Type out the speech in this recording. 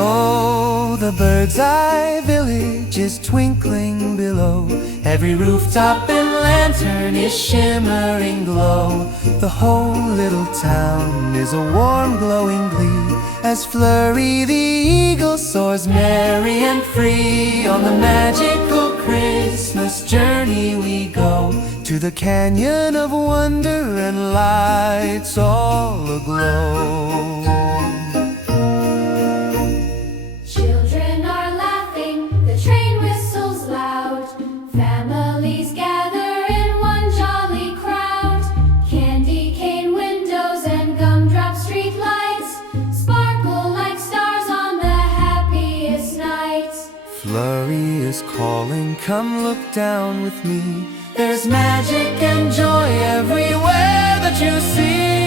Oh, the bird's eye village is twinkling below. Every rooftop and lantern is shimmering glow. The whole little town is a warm glowing glee, as Flurry the eagle soars merry and free. On the magical Christmas journey we go, to the canyon of wonder and lights all aglow. Children are laughing, the train whistles loud. Families gather in one jolly crowd. Candy cane windows and gumdrop street lights sparkle like stars on the happiest nights. Flurry is calling, come look down with me. There's magic and joy everywhere that you see.